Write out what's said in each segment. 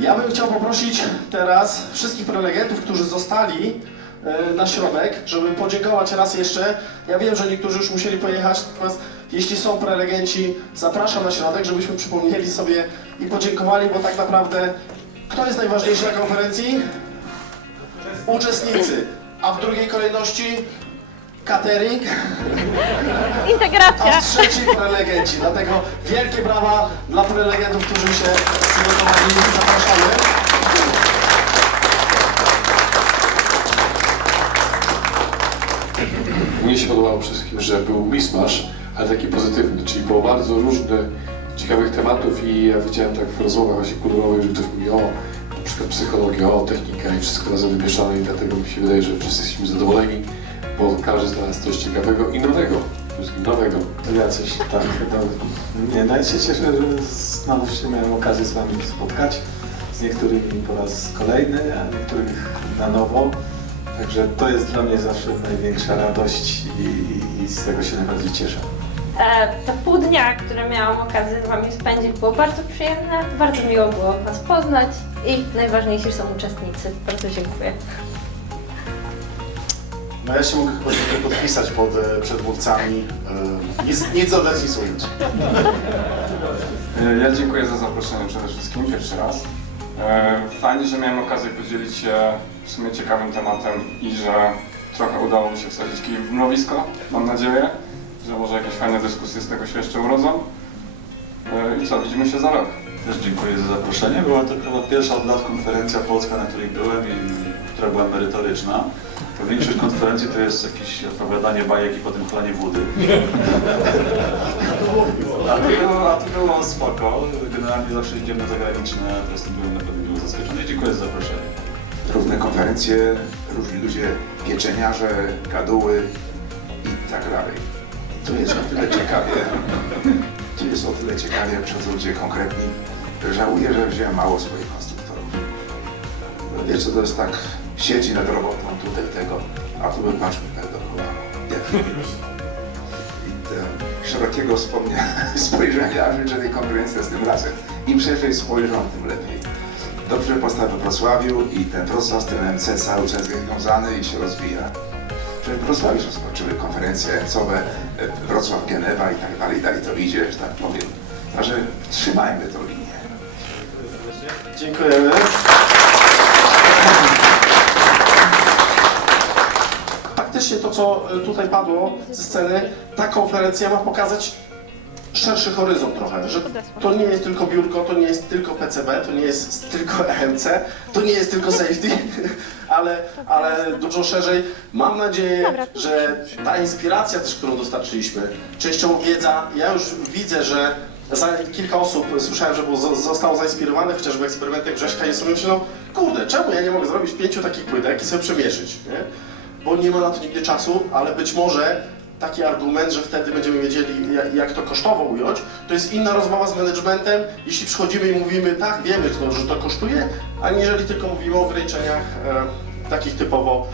Ja bym chciał poprosić teraz wszystkich prelegentów, którzy zostali e, na środek, żeby podziękować raz jeszcze. Ja wiem, że niektórzy już musieli pojechać, natomiast jeśli są prelegenci, zapraszam na środek, żebyśmy przypomnieli sobie i podziękowali, bo tak naprawdę kto jest najważniejszy na konferencji? Uczestnicy. A w drugiej kolejności catering, a Integracja. w trzeciej prelegenci. Dlatego wielkie brawa dla prelegentów, którzy się przygotowali. Zapraszamy. Mnie się podobało przede wszystkim, że był mismasz, ale taki pozytywny, czyli było bardzo różnych ciekawych tematów i ja widziałem tak w rozmowach właśnie kulturowych, że ktoś mówi o na przykład psychologię, o technikę i wszystko razem wymieszane i dlatego mi się wydaje, że wszyscy jesteśmy zadowoleni, bo każdy znalazł coś ciekawego i nowego, wszystkim nowego. Ja coś tak, no, nie, no ja się cieszę, że znowu się miałem okazję z Wami spotkać. Z niektórymi po raz kolejny, a niektórych na nowo. Także to jest dla mnie zawsze największa radość i, i, i z tego się najbardziej cieszę. E, te pół dnia, które miałam okazję z Wami spędzić, było bardzo przyjemne. Bardzo miło było Was poznać i najważniejsi są uczestnicy. Bardzo dziękuję. No ja się mogę chyba tylko podpisać pod e, przedmówcami. E, nic, nic dodać, nic ująć. E, Ja dziękuję za zaproszenie przede wszystkim, pierwszy raz. E, Fajnie, że miałem okazję podzielić się w sumie ciekawym tematem i że trochę udało mi się wsadzić kij w mrowisko, mam nadzieję, że może jakieś fajne dyskusje z tego się jeszcze urodzą. E, I co, widzimy się za rok. Też dziękuję za zaproszenie. Była to chyba pierwsza od lat konferencja polska, na której byłem i która była merytoryczna. Bo Większość konferencji to jest jakieś opowiadanie bajek i potem chlanie wody. A to było, a to było spoko. Generalnie zawsze idziemy na zagraniczne, to jestem byłem naprawdę miło zaskoczony. Dziękuję za zaproszenie. różne konferencje, różni ludzie, pieczeniarze, gaduły i tak dalej. Tu jest o tyle ciekawie, tu jest o tyle ciekawie, przychodzą ludzie konkretni. Żałuję, że wziąłem mało swoich konstruktorów. No Wiecie, to jest tak, siedzi nad robotą, tutaj tego, a tu patrzmy tak dookoła. I te szerokiego spojrzenia życzę tej konferencji z tym razem. Im szerzej spojrzą, tym lepiej. Dobrze powstał we Wrocławiu i ten Wrocław z tym MC cały czas jest związany i się rozwija. Że w Wrocławiu skończyły konferencje MC-owe, e, Wrocław, Genewa i tak dalej, dalej to idzie, że tak powiem. Także trzymajmy tą linię. Dziękujemy. Faktycznie to, co e, tutaj padło ze sceny, ta konferencja ma pokazać szerszy horyzont trochę, że to nie jest tylko biurko, to nie jest tylko PCB, to nie jest tylko EMC, to nie jest tylko safety, ale, ale dużo szerzej. Mam nadzieję, że ta inspiracja też, którą dostarczyliśmy, częściowo wiedza, ja już widzę, że za kilka osób słyszałem, że zostało zainspirowane chociażby eksperymentem Grześka i sobie myślę, no kurde, czemu ja nie mogę zrobić pięciu takich płytek i sobie przemierzyć, nie? Bo nie ma na to nigdy czasu, ale być może taki argument, że wtedy będziemy wiedzieli, jak, to kosztowo ująć, to jest inna rozmowa z managementem, jeśli przychodzimy i mówimy, tak, wiemy, że to, kosztuje, aniżeli tylko mówimy o ograniczeniach e, takich typowo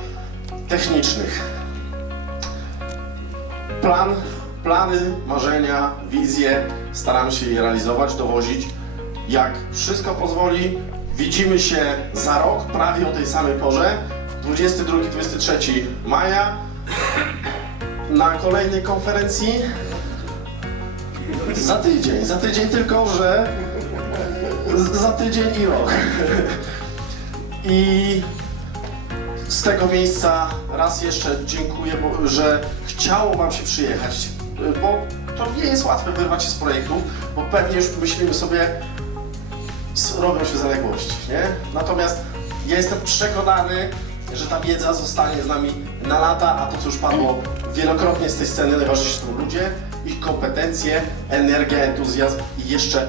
technicznych. Plan, plany, marzenia, wizje, staramy się je realizować, dowozić. Jak wszystko pozwoli, widzimy się za rok, prawie o tej samej porze, 22-23 maja, na kolejnej konferencji. Za tydzień, za tydzień tylko, że za tydzień i rok. I z tego miejsca raz jeszcze dziękuję, że chciało Wam się przyjechać, bo to nie jest łatwe wyrwać się z projektów, bo pewnie już myślimy sobie, robią się zaległości, nie? Natomiast ja jestem przekonany, że ta wiedza zostanie z nami na lata, a to co już padło wielokrotnie z tej sceny, najważniejsze są ludzie, ich kompetencje, energia, entuzjazm i jeszcze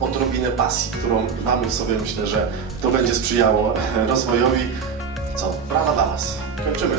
odrobinę pasji, którą mamy w sobie. Myślę, że to będzie sprzyjało rozwojowi. Co? Brawa dla Was. Kończymy.